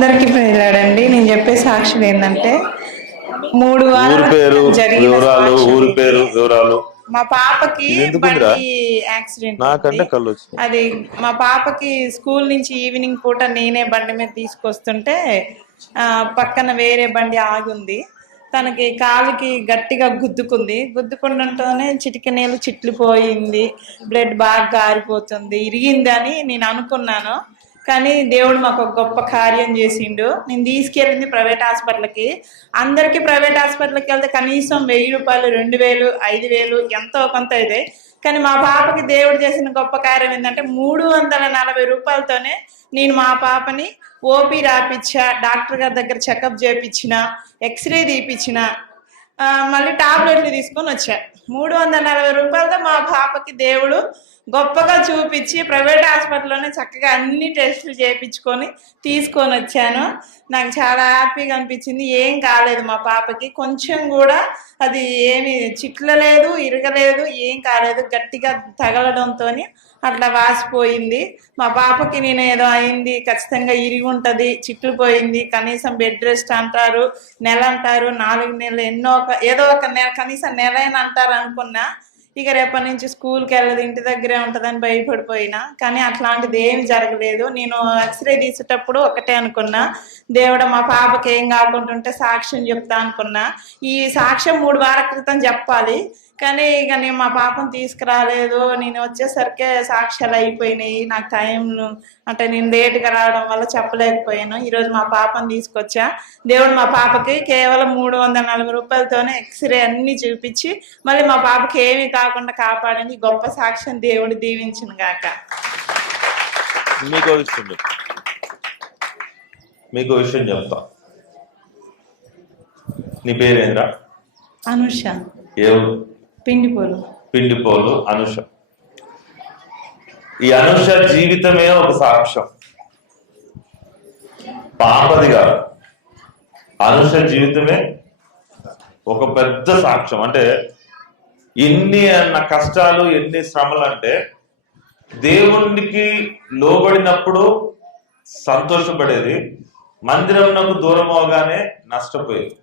అందరికీ ప్రేలాడండి. నేను చెప్పే సాక్షులు ఏంటంటే 3 ఊరి వారాల పేరు క్రితం జరిగిన వివరాలు సాక్ష్యం ఊరి ఇది. పేరు వివరాలు మా పాపకి ఇది ఎందుకుందిరా? బండి యాక్సిడెంట్ అయింది. నాకంటే కళ్ళు వచ్చినాయి. అది మా పాపకి స్కూల్ నుంచి ఈవినింగ్ పూట నేనే బండి మీద తీసుకొస్తుంటే పక్కన వేరే బండి ఆగుంది. తనకి కాలుకి గట్టిగా గుద్దుకుండటంతోనే చిటికెనేలు చిట్లిపోయింది, బ్లడ్ బాగా గారిపోతుంది, ఇరిగిందని నేను అనుకున్నాను. కానీ దేవుడు మాకు ఒక గొప్ప కార్యం చేసిండు. నేను తీసుకెళ్ళింది ప్రైవేట్ హాస్పిటల్కి. అందరికీ ప్రైవేట్ హాస్పిటల్కి వెళ్తే కనీసం 1000 రూపాయలు, 2000, 5000 ఎంతో కొంత అయితే. కానీ మా పాపకి దేవుడు చేసిన గొప్ప కార్యం ఏంటంటే 340 రూపాయలతోనే నేను మా పాపని ఓపీ రాపిచ్చా, డాక్టర్ గారి దగ్గర చెకప్ చేయించిన, ఎక్స్రే తీపిచ్చిన, మళ్ళీ టాబ్లెట్లు తీసుకొని వచ్చా. 340 రూపాయలతో మా పాపకి దేవుడు గొప్పగా చూపించి ప్రైవేట్ హాస్పిటల్లోనే చక్కగా అన్ని టెస్టులు చేయించుకొని తీసుకొని వచ్చాను. నాకు చాలా హ్యాపీగా అనిపించింది. ఏం కాలేదు మా పాపకి, కొంచెం కూడా అది ఏమి చిట్లలేదు, ఇరగలేదు, ఏం కాలేదు. గట్టిగా తగలడంతో అట్లా వాసిపోయింది. మా పాపకి నేను ఏదో అయింది, ఖచ్చితంగా ఇరిగి ఉంటుంది, చిట్లు పోయింది, కనీసం బెడ్ రెస్ట్ అంటారు, నెల అంటారు, 4 నెలలు, ఏదో ఒక నెల, కనీసం నెలైనా అంటారు అనుకున్నా. ఇక రేపటి నుంచి స్కూల్కి వెళ్ళదు, ఇంటి దగ్గరే ఉంటుందని భయపడిపోయినా. కానీ అట్లాంటిది ఏమి జరగలేదు. నేను ఎక్స్రే తీసేటప్పుడు ఒకటే అనుకున్నా, దేవుడు మా పాపకి ఏం కాకుండా ఉంటే సాక్ష్యం చెప్తా అనుకున్నా. ఈ సాక్ష్యం 3 వారాల క్రితం చెప్పాలి, కానీ ఇక నేను మా పాపను తీసుకురాలేదు. నేను వచ్చేసరికి సాక్ష్యాలు అయిపోయినాయి. నాకు టైం అంటే నేను లేటుగా రావడం వల్ల చెప్పలేకపోయాను. ఈరోజు మా పాపను తీసుకొచ్చా. దేవుడు మా పాపకి కేవలం 340 రూపాయలతోనే ఎక్స్రే అన్ని చూపించి మళ్ళీ మా పాపకి ఏమీ కాకుండా కాపాడింది. గొప్ప సాక్ష్యం దేవుడు దీవించిన గాక. మీకు విషయం చెప్తా. నీ పేరేంద్రా? అనుష. ఎవరు? పిండిపోలు అనుష. ఈ అనుష జీవితమే ఒక సాక్ష్యం, పాపది కాదు. అనుష జీవితమే ఒక పెద్ద సాక్ష్యం. అంటే ఎన్ని కష్టాలు, ఎన్ని శ్రమలు అంటే దేవునికి లోబడినప్పుడు సంతోషపడేది, మందిరంకు దూరం అవగానే నష్టపోయేది.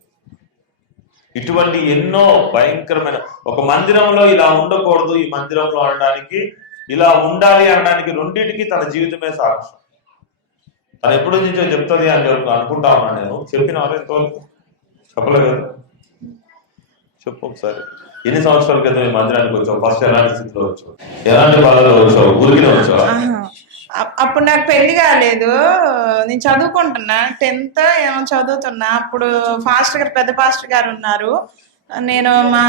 ఇటువంటి ఎన్నో భయంకరమైన, ఒక మందిరంలో ఇలా ఉండకూడదు, ఈ మందిరంలో అనడానికి, ఇలా ఉండాలి అనడానికి, రెండింటికి తన జీవితమే సాక్ష్యం. తను ఎప్పటి నుంచో చెప్తుంది అని అనుకుంటా ఉన్నా. నేను చెప్పిన ఎంతవరకు చెప్పలేదు. చెప్పు ఒకసారి, ఎన్ని సంవత్సరాల క్రితం ఈ మందిరానికి వచ్చావు? ఫస్ట్ ఎలాంటి స్థితిలో వచ్చావు? ఎలాంటి బాధలో వచ్చావు? ఊరికినే వచ్చావు? అప్పుడు నాకు పెళ్లి కాలేదు, నేను చదువుకుంటున్నా, 10th ఏమో చదువుతున్నా. అప్పుడు పెద్ద పాస్టర్ గారు ఉన్నారు. నేను మా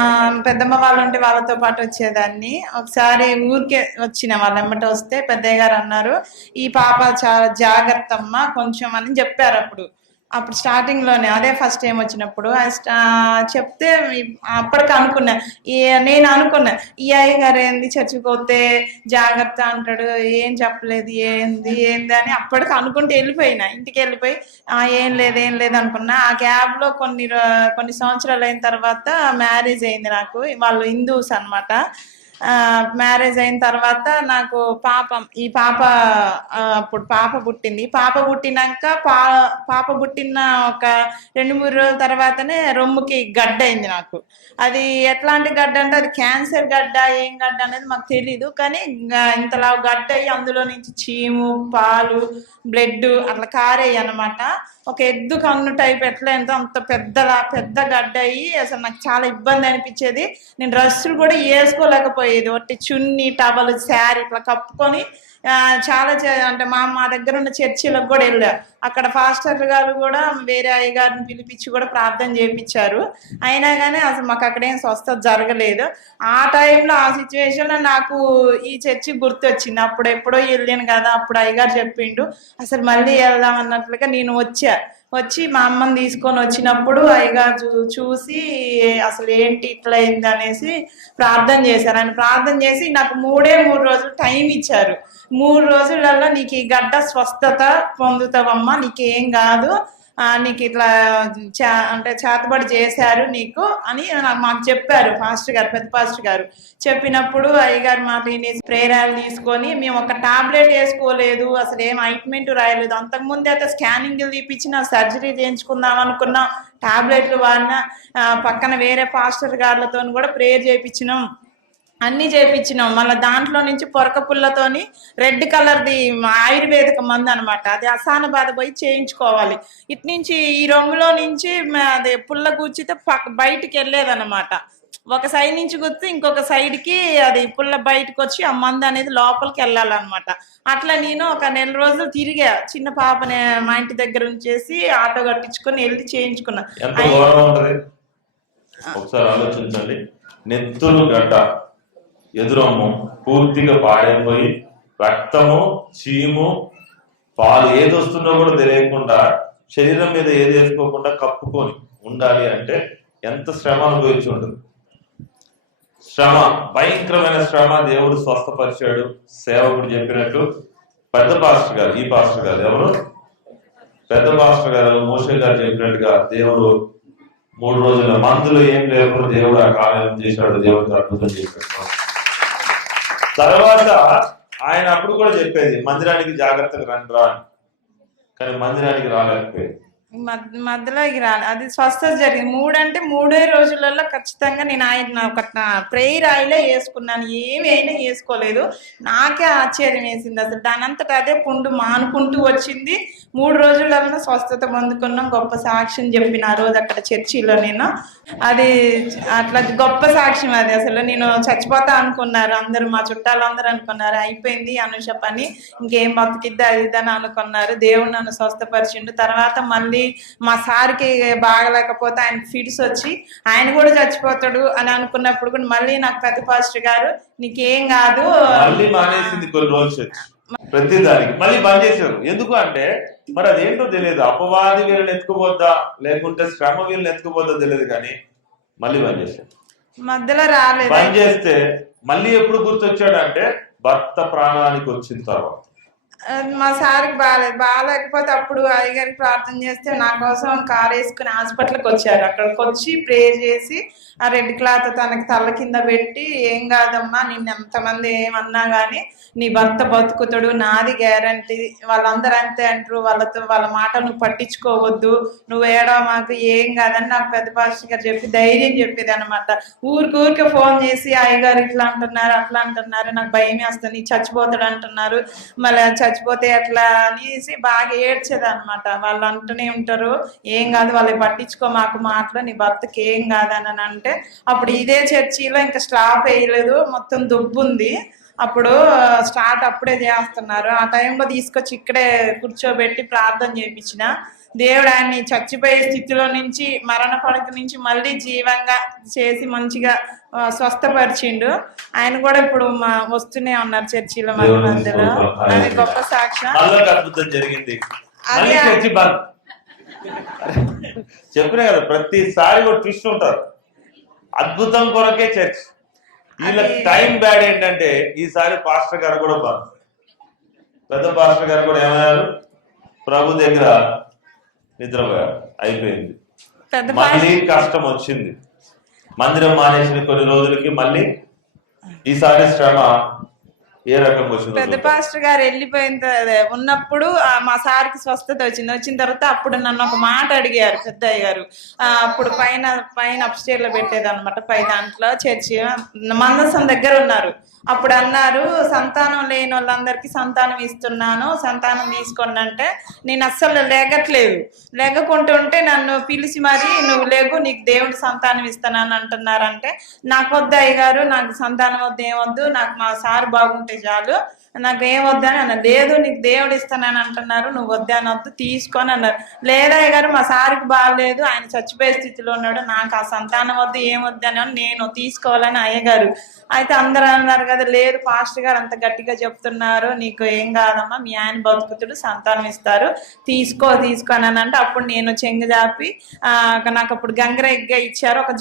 పెద్దమ్మ వాళ్ళు ఉంటే వాళ్ళతో పాటు వచ్చేదాన్ని. ఒకసారి ఊరికే వచ్చిన వాళ్ళ వెంబట వస్తే పెద్దయ్య గారు అన్నారు, ఈ పాప చాలా జాగ్రత్త అమ్మా కొంచెం అని చెప్పారు. అప్పుడు స్టార్టింగ్ లోనే, అదే ఫస్ట్ టైం వచ్చినప్పుడు చెప్తే అప్పటికి అనుకున్నా, నేను అనుకున్నా ఈ అయ్య గారు ఏంది చర్చికి పోతే జాగ్రత్త అంటాడు, ఏం చెప్పలేదు, ఏంది అని అప్పటికి అనుకుంటే వెళ్ళిపోయినా. ఇంటికి వెళ్ళిపోయి ఏం లేదు అనుకున్నా. ఆ గ్యాప్ లో కొన్ని సంవత్సరాలు అయిన తర్వాత మ్యారేజ్ అయింది నాకు. వాళ్ళు హిందూస్ అన్నమాట. మ్యారేజ్ అయిన తర్వాత నాకు ఈ పాప అప్పుడు పాప పుట్టింది. పాప పుట్టినాక పాప పుట్టిన ఒక 2-3 రోజుల తర్వాతనే రొమ్ముకి గడ్డ అయింది నాకు. అది ఎట్లాంటి గడ్డ అంటే అది క్యాన్సర్ గడ్డ, ఏం గడ్డ అనేది మాకు తెలీదు. కానీ ఇంతలా గడ్డ అయ్యి అందులో నుంచి చీము, పాలు, బ్లడ్ అట్లా కారేయి అనమాట. ఒక ఎద్దు కన్ను టైప్ ఎట్లా ఎంతో అంత పెద్ద గడ్డ అయ్యి అసలు నాకు చాలా ఇబ్బంది అనిపించేది. నేను డ్రెస్సులు కూడా వేసుకోలేకపోయేది. ఒకటి చున్నీ, టవల్, శారీ ఇట్లా కప్పుకొని చాలా అంటే మా దగ్గర ఉన్న చర్చిలకు కూడా వెళ్ళా. అక్కడ పాస్టర్ గారు కూడా వేరే అయ్య గారిని పిలిపించి కూడా ప్రార్థన చేయించారు. అయినా కానీ అసలు మాకు అక్కడేం స్వస్థత జరగలేదు. ఆ టైంలో, ఆ సిచ్యువేషన్ లో నాకు ఈ చర్చి గుర్తొచ్చింది. అప్పుడు ఎప్పుడో వెళ్ళాను కదా, అప్పుడు అయ్యగారు చెప్పిండు అసలు మళ్ళీ వెళ్దాం అన్నట్లుగా నేను వచ్చి మా అమ్మని తీసుకొని వచ్చినప్పుడు అయ్యగారు చూసి అసలు ఏంటి ఇట్లా అయింది అనేసి ప్రార్థన చేశారు. ఆయన ప్రార్థన చేసి నాకు 3 రోజులు టైం ఇచ్చారు. 3 రోజులలో నీకు ఈ గడ్డ స్వస్థత పొందుతావమ్మా, నీకేం కాదు, నీకు ఇట్లా అంటే చేతబడి చేశారు నీకు అని మాకు చెప్పారు పాస్టర్ గారు, పెద్ద పాస్టర్ గారు. చెప్పినప్పుడు అయ్యగారు మాట వినేసి ప్రేరాలు తీసుకొని మేము ఒక టాబ్లెట్ వేసుకోలేదు, అసలు ఏం ఆయింట్మెంట్ రాయలేదు. అంతకుముందు అయితే స్కానింగ్ తీపిచ్చిన, సర్జరీ చేయించుకుందాం అనుకున్నాం, టాబ్లెట్లు వాడిన, పక్కన వేరే పాస్టర్ గారులతో కూడా ప్రేయర్ చేయించినాం, అన్ని చేయించినాం. మళ్ళీ దాంట్లో నుంచి పొరక పుల్లతోని రెడ్ కలర్ది ఆయుర్వేదిక మందు అనమాట, అది అసాన బాధ పోయి చేయించుకోవాలి. ఇటు నుంచి ఈ రొమ్ములో నుంచి అది పుల్ల గుచ్చితే బయటికి వెళ్ళేదన్నమాట. ఒక సైడ్ నుంచి గుర్తు ఇంకొక సైడ్కి అది పుల్ల బయటకు వచ్చి ఆ మందు అనేది లోపలికి వెళ్ళాలన్నమాట. అట్లా నేను ఒక 1 నెల రోజులు తిరిగా, చిన్న పాపని మా ఇంటి దగ్గర ఉంచేసి ఆటో కట్టించుకొని వెళ్ళి చేయించుకున్నా. ఒకసారి ఆలోచించండి, నెత్తులు గడ్డ, ఎదురమ్ము పూర్తిగా పాడైపోయి రక్తము, చీము, పాలు ఏది వస్తుందో కూడా తెలియకుండా, శరీరం మీద ఏది వేసుకోకుండా కప్పుకొని ఉండాలి అంటే ఎంత శ్రమ అనుభవించి ఉంటుంది. శ్రమ, భయంకరమైన శ్రమ. దేవుడు స్వస్థపరిచాడు. సేవకుడు చెప్పినట్టు పెద్ద పాస్టర్ గారు, ఈ పాస్టర్ గారు ఎవరు, పెద్ద పాస్టర్ గారు మోషే గారు చెప్పినట్టుగా దేవుడు 3 రోజుల మందులు ఏం లేకుండా దేవుడు ఆ కార్యం చేశాడు, దేవుడికి అద్భుతం చేశాడు. తర్వాత ఆయన అప్పుడు కూడా చెప్పేది మందిరానికి జాగ్రత్తగా రండిరా అని, కానీ మందిరానికి రాలేకపోయేది. మధ్యలోకి రాలి అది స్వస్థత జరిగింది. 3 అంటే 3 రోజులలో ఖచ్చితంగా నేను ఆయన ఒక ప్రేయర్ ఆయిలే వేసుకున్నాను, ఏమి అయినా వేసుకోలేదు. నాకే ఆశ్చర్యం వేసింది అసలు. దానంతట అదే పుండు మానుకుంటూ వచ్చింది. 3 రోజులలో స్వస్థత పొందుకున్నాం. గొప్ప సాక్ష్యం చెప్పిన ఆ రోజు అక్కడ చర్చిలో నేను. అది అట్లా గొప్ప సాక్ష్యం అది. అసలు నేను చచ్చిపోతా అనుకున్నారు అందరూ, మా చుట్టాలందరూ అనుకున్నారు అయిపోయింది అనుష పని, ఇంకేం బతికిద్ది అది ఇదని అనుకున్నారు. దేవుడు నన్ను స్వస్థపరిచిండు. తర్వాత మళ్ళీ మా సార్కి బాగలేకపోతే ఆయన ఫిట్స్ వచ్చి ఆయన కూడా చచ్చిపోతాడు అని అనుకున్నప్పుడు కూడా మళ్ళీ నాకు పెద్ద పాస్టర్ గారు నీకేం కాదు మళ్ళీ మానేసింది. కొన్ని రోజులు ప్రతి దానికి మళ్ళీ బంద్ చేశారు. ఎందుకు అంటే మరి అదేంటో తెలియదు, అపవాది వీళ్ళని ఎత్తుకుపోద్దా లేకుంటే శ్రమ వీళ్ళని ఎత్తుకుపోద్దా తెలియదు, కానీ మళ్ళీ బంద్ చేశారు. మధ్యలో రాలేదు. బంద్ చేస్తే మళ్ళీ ఎప్పుడు గుర్తొచ్చాడు అంటే భర్త ప్రాణానికి వచ్చిన తర్వాత. మా సార్కి బాగాలేకపోతే అప్పుడు అయ్యగారికి ప్రార్థన చేస్తే నా కోసం కారు వేసుకుని హాస్పిటల్కి వచ్చారు. అక్కడికి వచ్చి ప్రేయర్ చేసి ఆ రెడ్ క్లాత్ తనకి తల్ల కింద పెట్టి ఏం కాదమ్మా, నిన్ను ఎంతమంది ఏమన్నా కానీ నీ భర్త బతుకుతాడు, నాది గ్యారంటీ, వాళ్ళందరూ అంతే అంటారు, వాళ్ళ మాట నువ్వు పట్టించుకోవద్దు, నువ్వు ఏడవ మాకు ఏం కాదని నాకు పెద్ద పాస్టర్ గారు చెప్పి ధైర్యం చెప్పేది అనమాట. ఊరికే ఫోన్ చేసి అయ్యగారు ఇట్లా అంటున్నారు అట్లా అంటున్నారు, నాకు భయం వేస్తుంది, చచ్చిపోతాడు అంటున్నారు, మళ్ళీ చచ్చిపోతే ఎట్లా అనేసి బాగా ఏడ్చేది అనమాట. వాళ్ళు అంటూనే ఉంటారు ఏం కాదు, వాళ్ళకి పట్టించుకో మాకు మాటలు, నీ భర్తకి ఏం కాదని అంటే అప్పుడు ఇదే చర్చిలో ఇంకా స్లాప్ వేయలేదు, మొత్తం దుబ్బు ఉంది. అప్పుడు స్టార్ట్ అప్పుడే చేస్తున్నారు. ఆ టైంలో తీసుకొచ్చి ఇక్కడే కూర్చోబెట్టి ప్రార్థన చేయించిన దేవుడు ఆయన్ని చచ్చిపోయే స్థితిలో నుంచి, మరణ పడక నుంచి మళ్ళీ జీవంగా చేసి మంచిగా స్వస్థపరిచిండు. ఆయన కూడా ఇప్పుడు వస్తూనే ఉన్నారు చర్చిలో మన మధ్యలో. అది గొప్ప సాక్ష్యం. అద్భుతం జరిగింది. చెప్పిన కదా ప్రతిసారి కూడా ట్విస్ట్ ఉంటారు. అద్భుతం కొరకే చర్చ్. వీళ్ళ టైం బ్యాడ్ ఏంటంటే ఈసారి పాస్టర్ గారు కూడా బంద్. పెద్ద పాస్టర్ గారు కూడా ఏమయ్యారు, ప్రభు దగ్గర నిద్రపోయారు, అయిపోయింది. మళ్ళీ కష్టం వచ్చింది. మందిరం మానేసిన కొన్ని రోజులకి మళ్ళీ ఈసారి శ్రమ ఏ రకంగా వచ్చింది. పెద్ద పాస్టర్ గారు వెళ్ళిపోయిన ఉన్నప్పుడు మా సార్కి స్వస్థత వచ్చిన తర్వాత అప్పుడు నన్ను ఒక మాట అడిగారు పెద్దయ్య గారు. అప్పుడు పైన అప్స్టేర్ లో పెట్టేది అనమాట, పై దాంట్లో చర్చి మందసం దగ్గర ఉన్నారు. అప్పుడు అన్నారు సంతానం లేని వాళ్ళందరికీ సంతానం ఇస్తున్నాను, సంతానం తీసుకోండి అంటే నేను అస్సలు లేకుంటుంటే నన్ను పిలిచి మరి నువ్వు లేకు, నీకు దేవుడు సంతానం ఇస్తానని అంటున్నారంటే నాకు వద్దు అయ్యగారు, నాకు సంతానం వద్దు, ఏమొద్దు, నాకు మా సార్ బాగుంటే చాలు, నాకు ఏం వద్దని అన్నారు. లేదు నీకు దేవుడు ఇస్తానని అంటున్నారు, నువ్వు వద్దానొద్దు తీసుకొని అన్నారు. లేదయ్య గారు మా సార్కి బాగలేదు, ఆయన చచ్చిపోయే స్థితిలో ఉన్నాడు, నాకు ఆ సంతానం వద్దు ఏం వద్దని నేను తీసుకోవాలని అయ్యగారు. అయితే అందరూ అన్నారు కదా, లేదు పాస్టర్ గారు అంత గట్టిగా చెప్తున్నారు, నీకు ఏం కాదమ్మా, మీ ఆయన బతుకుతుడు, సంతానం ఇస్తారు, తీసుకొని అని అంటే అప్పుడు నేను చెంగు జాపి నాకు అప్పుడు గంగరెగ్గ ఇచ్చారు, ఒక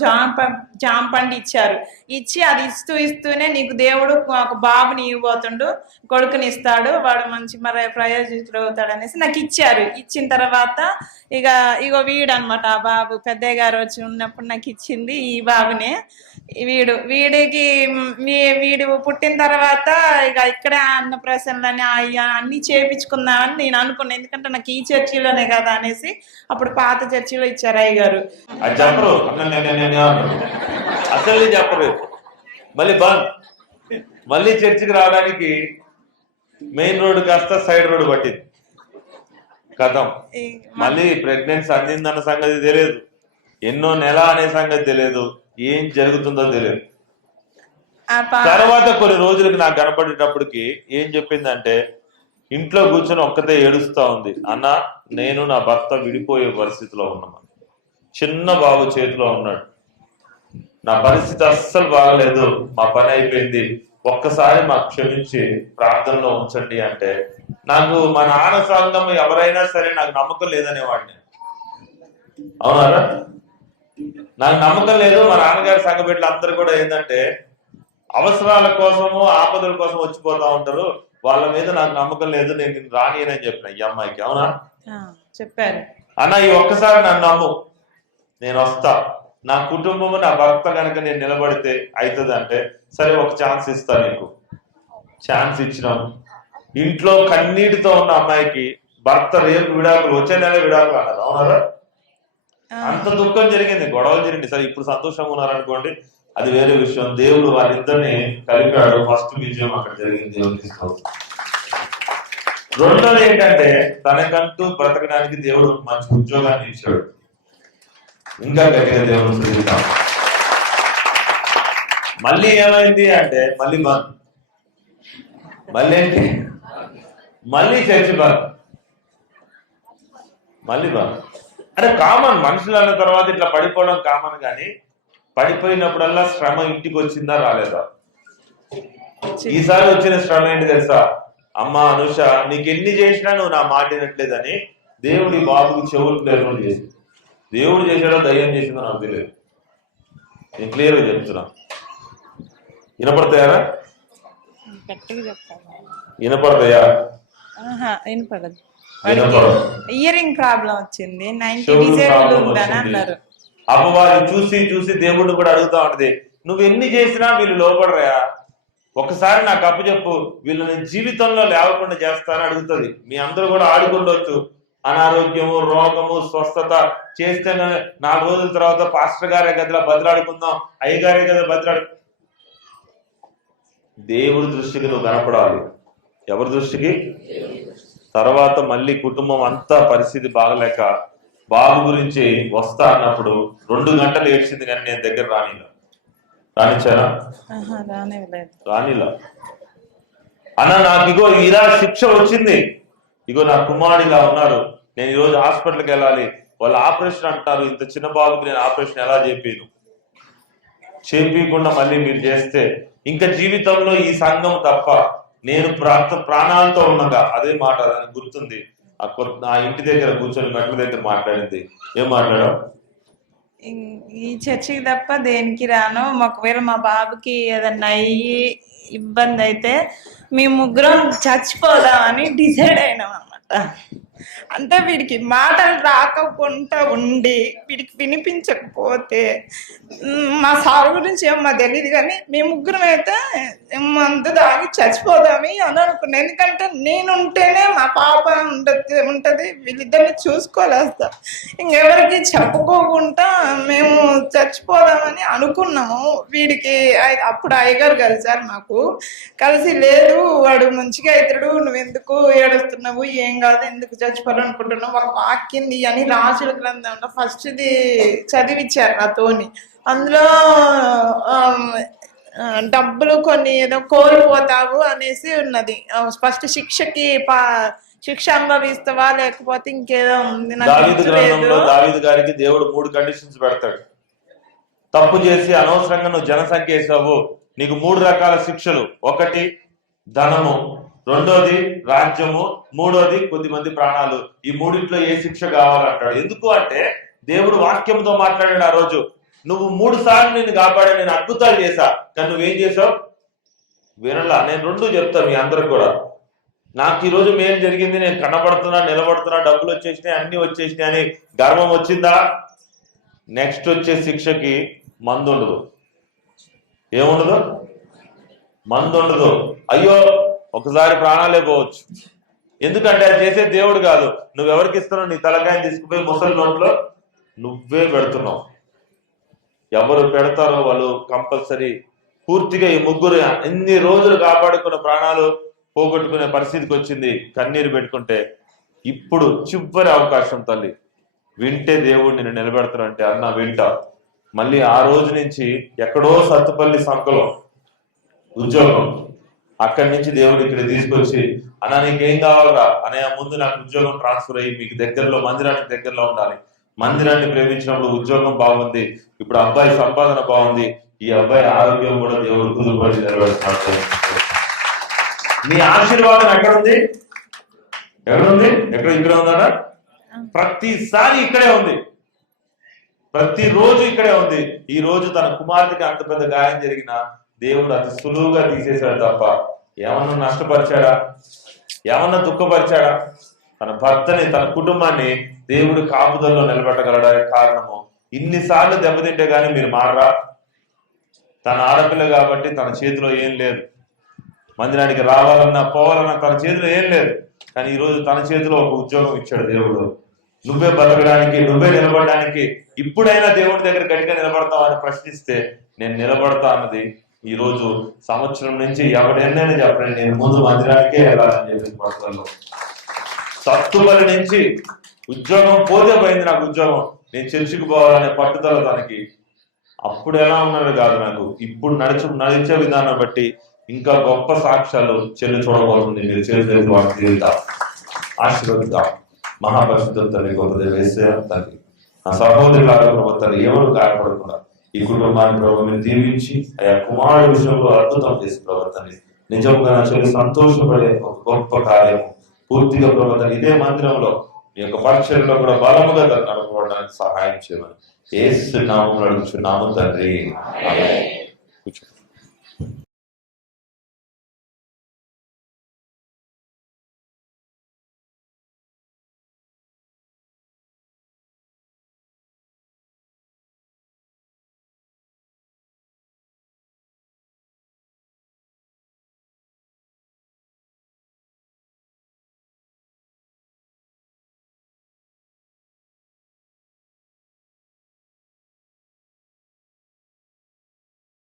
జామ పండు ఇచ్చారు. ఇచ్చి అది ఇస్తూనే నీకు దేవుడు ఒక బాబుని ఇవ్వబోతుండు, కొడుకుని ఇస్తాడు, వాడు మంచి మరి ప్రయోజకుడు అవుతాడు అనేసి నాకు ఇచ్చారు. ఇచ్చిన తర్వాత ఇగో వీడు అనమాట ఆ బాబు, పెద్దయ్య గారు వచ్చి ఉన్నప్పుడు నాకు ఇచ్చింది ఈ బాబునే. వీడు పుట్టిన తర్వాత ఇక ఇక్కడే అన్నప్రాసనలని అన్ని చేపించుకుందామని నేను అనుకున్నాను. ఎందుకంటే నాకు ఈ చర్చిలోనే కదా అనేసి అప్పుడు పాత చర్చిలో ఇచ్చారు అయ్య గారు. అది చెప్పరు, అసలు చెప్పరు. మళ్ళీ చర్చికి రావడానికి మెయిన్ రోడ్ కాస్త సైడ్ రోడ్ పట్టింది. కథం. మళ్ళీ ప్రెగ్నెన్సీ అందిందన్న సంగతి తెలియదు, ఎన్నో నెల అనే సంగతి తెలియదు, ఏం జరుగుతుందో తెలియదు. తర్వాత కొన్ని రోజులకి నాకు కనపడేటప్పటికి ఏం చెప్పిందంటే, ఇంట్లో కూర్చొని ఒక్కతే ఏడుస్తా ఉంది, అన్న నేను నా భర్త విడిపోయే పరిస్థితిలో ఉన్నాను, చిన్న బాబు చేతిలో ఉన్నాడు, నా పరిస్థితి అస్సలు బాగలేదు, మా పని అయిపోయింది, ఒక్కసారి మాకు క్షమించి ప్రార్థనలో ఉంచండి అంటే, నాకు మా నాన్న సంఘం ఎవరైనా సరే నాకు నమ్మకం లేదనేవాడిని. అవునారా? నాకు నమ్మకం లేదు. మా నాన్నగారి సంఘ బిడ్డలు అందరూ కూడా ఏంటంటే అవసరాల కోసము ఆపదల కోసం వచ్చిపోతా ఉంటారు, వాళ్ళ మీద నాకు నమ్మకం లేదు, నేను రానియనని చెప్పిన ఈ అమ్మాయికి. అవునా? చెప్పారు. అన్న ఈ ఒక్కసారి నన్ను నమ్ము, నేను వస్తా, నా కుటుంబము నా భర్త కనుక నేను నిలబడితే అవుతుంది అంటే, సరే ఒక ఛాన్స్ ఇస్తా నీకు. ఛాన్స్ ఇచ్చినాం. ఇంట్లో కన్నీటితో ఉన్న అమ్మాయికి భర్త రేపు విడాకులు, వచ్చే నెల విడాకులు అన్నారు. అవునారా? అంత దుఃఖం జరిగింది, గొడవలు జరిగింది. సరే ఇప్పుడు సంతోషంగా ఉన్నారనుకోండి, అది వేరే విషయం. దేవుడు వారిద్దరిని కలిపాడు. ఫస్ట్ విజయం అక్కడ జరిగింది దేవుడికి. రెండోది ఏంటంటే, తనకంటూ బ్రతకడానికి దేవుడు మంచి ఉద్యోగాన్ని ఇచ్చాడు. ఇంకా గట్టిగా దేవుడు తిరుగుతాం. మళ్ళీ ఏమైంది అంటే, మళ్ళీ బంద్, మళ్ళీ ఏంటి, మళ్ళీ చర్చి బంద్, మళ్ళీ బంద్. అంటే కామన్, మనుషులు అన్న తర్వాత ఇట్లా పడిపోవడం కామన్. కానీ పడిపోయినప్పుడల్లా శ్రమ ఇంటికి వచ్చిందా రాలేదా? ఈసారి వచ్చిన శ్రమ ఏంటి తెలుసా? అమ్మ అనుష, నీకు ఎన్ని చేసినా నువ్వు నా మాట వినట్లేదని దేవుడి బాబుకి చెవులు లేకుండా చేసి, దేవుడు చేసాడో దయ్యం చేసిందో నాకు తెలియదు. నేను క్లియర్గా చెప్తున్నా. వినపడతాయారా? వినపడతాయా? వినపడదు. ఇయరింగ్ ప్రాబ్లం వచ్చింది, అన్నారు. అపవాది చూసి చూసి దేవుడిని కూడా అడుగుతా ఉంటది, నువ్వు ఎన్ని చేసినా వీళ్ళు లోపడరా, ఒకసారి నాకు అప్పు చెప్పు, వీళ్ళని జీవితంలో లేవకుండా చేస్తానని అడుగుతుంది. మీ అందరూ కూడా ఆడుకుండొచ్చు, అనారోగ్యము, రోగము, స్వస్థత చేస్తే 4 రోజుల తర్వాత పాస్టర్ గారే గదిలో బదిలాడుకుందాం, అయ్యగారే కదా బదిలాడు. దేవుడి దృష్టికి నువ్వు కనపడాలి. ఎవరి దృష్టికి? తర్వాత మళ్ళీ కుటుంబం అంతా పరిస్థితి బాగలేక బాబు గురించి వస్తా అన్నప్పుడు 2 గంటలు ఏడ్చింది, కానీ నేను దగ్గర రానిచ్చానా? రానిలా. అన్న నాకు ఇగో ఇలా శిక్ష వచ్చింది, ఇగో నా కుమారుడు ఇలా ఉన్నాడు, నేను ఈరోజు హాస్పిటల్కి వెళ్ళాలి, వాళ్ళు ఆపరేషన్ అంటారు, ఇంత చిన్న బాబుకి నేను ఆపరేషన్ ఎలా చేపించకుండా మళ్ళీ మీరు చేస్తే ఇంకా జీవితంలో ఈ సంఘం తప్ప నేను ప్రాణాలతో ఉన్నగా, అదే మాట దానికి గుర్తుంది. ఆ ఇంటి దగ్గర కూర్చొని మెట్ల దగ్గర మాట్లాడింది. ఏం మాట్లాడా? ఈ చర్చికి తప్ప దేనికి రాను, ఒకవేళ మా బాబుకి ఏదన్నా అయ్యి ఇబ్బంది అయితే మేము ముగ్గురం చచ్చిపోదామని డిసైడ్ అయినాం అన్నమాట. అంటే వీడికి మాటలు రాకుండా ఉండి వీడికి వినిపించకపోతే, మా సార్ గురించి ఏమో తెలియదు కానీ మేము ముగ్గురం అయితే మందు తాగి చచ్చిపోదామి అని అనుకున్నాను. ఎందుకంటే నేనుంటేనే మా పాప ఉంటుంది, వీళ్ళిద్దరిని చూసుకోలేస్తా, ఇంకెవరికి చెప్పుకోకుండా మేము చచ్చిపోదామని అనుకున్నాము. వీడికి అప్పుడు అయ్యగారు కలిసారు, మాకు కలిసి లేదు వాడు మంచిగా అవుతాడు, నువ్వెందుకు ఏడుస్తున్నావు, ఏం కాదు, ఎందుకు చచ్చిపోవాలనుకుంటున్నావు, ఒక వాక్యం అని రాజుల గ్రంథంలో ఫస్ట్ది చదివిచ్చారు నాతోని. అందులో డబ్బులు కొన్ని ఏదో కోల్పోతావు అనేసి ఉన్నది. ఫస్ట్ శిక్ష అనుభవిస్తావా లేకపోతే ఇంకేదో ఉంది. దావీదు గారికి దేవుడు 3 కండిషన్స్ పెడతాడు. తప్పు చేసి అనవసరంగా నువ్వు జనసంఖ్య వేసావు, నీకు 3 రకాల శిక్షలు. 1 ధనము, 2ది రాజ్యము, 3ది కొద్దిమంది ప్రాణాలు. ఈ 3 ఏ శిక్ష కావాలంటాడు. ఎందుకు అంటే దేవుడు వాక్యంతో మాట్లాడాడు ఆ రోజు. నువ్వు 3 సార్లు నిన్ను కాపాడా, నేను అద్భుతాలు చేశా, కానీ నువ్వేం చేసావు? వినలా. నేను రెండు చెప్తాను మీ అందరికి కూడా. నాకు ఈరోజు మేలు జరిగింది, నేను కనబడుతున్నా, నిలబడుతున్నా, డబ్బులు వచ్చేసినాయి, అన్ని వచ్చేసినాయి అని గర్వం వచ్చిందా? నెక్స్ట్ వచ్చే శిక్షకి మందు ఉండదు. ఏముండదు? మందు ఉండదు. అయ్యో ఒకసారి ప్రాణాలే పోవచ్చు. ఎందుకంటే అది చేసే దేవుడు కాదు. నువ్వెవరికి ఇస్తున్నావు? నీ తలకాయని తీసుకుపోయి ముసలి నోట్లో నువ్వే పెడుతున్నావు. ఎవరు పెడతారో వాళ్ళు కంపల్సరీ పూర్తిగా ఈ ముగ్గురు ఎన్ని రోజులు కాపాడుకున్న ప్రాణాలు పోగొట్టుకునే పరిస్థితికి వచ్చింది కన్నీరు పెట్టుకుంటే. ఇప్పుడు చివరి అవకాశం తల్లి, వింటే దేవుడు నిన్ను నిలబెడతానంటే అన్న వింటా. మళ్ళీ ఆ రోజు నుంచి ఎక్కడో సత్తుపల్లి సంఖలో ఉద్యోగం, అక్కడి నుంచి దేవుడు ఇక్కడ తీసుకొచ్చి అన్న నీకేం కావాలరా అనే ముందు నాకు ఉద్యోగం ట్రాన్స్ఫర్ అయ్యి మీకు దగ్గరలో మందిరానికి దగ్గరలో ఉండాలి, మందిరాన్ని ప్రేమించినప్పుడు ఉద్యోగం బాగుంది, ఇప్పుడు అబ్బాయి సంపాదన బాగుంది, ఈ అబ్బాయి ఆరోగ్యం కూడా దేవుడు కుదురుపడి నిలబెడుతున్నాడు. నీ ఆశీర్వాదం ఎక్కడుంది? ఎక్కడుంది? ఇక్కడ ఉందా? ప్రతిసారి ఇక్కడే ఉంది, ప్రతిరోజు ఇక్కడే ఉంది. ఈ రోజు తన కుమార్తెకి అంత పెద్ద గాయం జరిగినా దేవుడు అతి సులువుగా తీసేశాడు తప్ప ఏమన్నా నష్టపరిచాడా? ఏమన్నా దుఃఖపరిచాడా? తన భర్తని, తన కుటుంబాన్ని దేవుడు కాపుదల్లో నిలబెట్టగలడానికి కారణము ఇన్నిసార్లు దెబ్బతింటే గానీ మీరు మారరా? తన ఆడపిల్ల కాబట్టి తన చేతిలో ఏం లేదు, మందిరానికి రావాలన్నా పోవాలన్నా తన చేతిలో ఏం లేదు. కానీ ఈరోజు తన చేతిలో ఒక ఉద్యోగం ఇచ్చాడు దేవుడు. నువ్వే బతకడానికి, నువ్వే నిలబడడానికి ఇప్పుడైనా దేవుడి దగ్గర గట్టిగా నిలబడతావని ప్రశ్నిస్తే నేను నిలబడతా అన్నది ఈ రోజు సంవత్సరం నుంచి ఎవడైనా చెప్పండి, నేను ముందు మందిరానికే వెళ్ళాలని చెప్పి పడతాను. సత్తుపల్లి నుంచి ఉద్యోగం పోతే పోయింది నాకు ఉద్యోగం, నేను చర్చికి పోవాలనే పట్టుదల తనకి. అప్పుడు ఎలా ఉన్నది కాదు నాకు, ఇప్పుడు నడిచే విధానం బట్టి ఇంకా గొప్ప సాక్ష్యాలు చెల్లి చూడబోతుంది. మీరు చేసే వాటికి వెళ్తా ఆశీర్వదిద్దాం. మహాపరిశుద్ధ తల్లి గొప్పది వేసే తల్లి, నా సహోదరులాగా ప్రభుత్వాలు ఎవరు గాయపడకుండా ఈ కుటుంబాన్ని ప్రభు మీరు దీవించి ఆయా కుమారుడు విషయంలో అద్భుతం చేసి ప్రభుత్వాన్ని నిజంగా చెల్లి సంతోషపడే ఒక గొప్ప కార్యము పూర్తిగా ప్రభుత్వం ఇదే మందిరంలో మీ యొక్క పరిచయంలో కూడా బలముగా నడపడానికి సహాయం చేయమని యేసు నామములో అడుగుచున్నాము తండ్రి. ఆమేన్.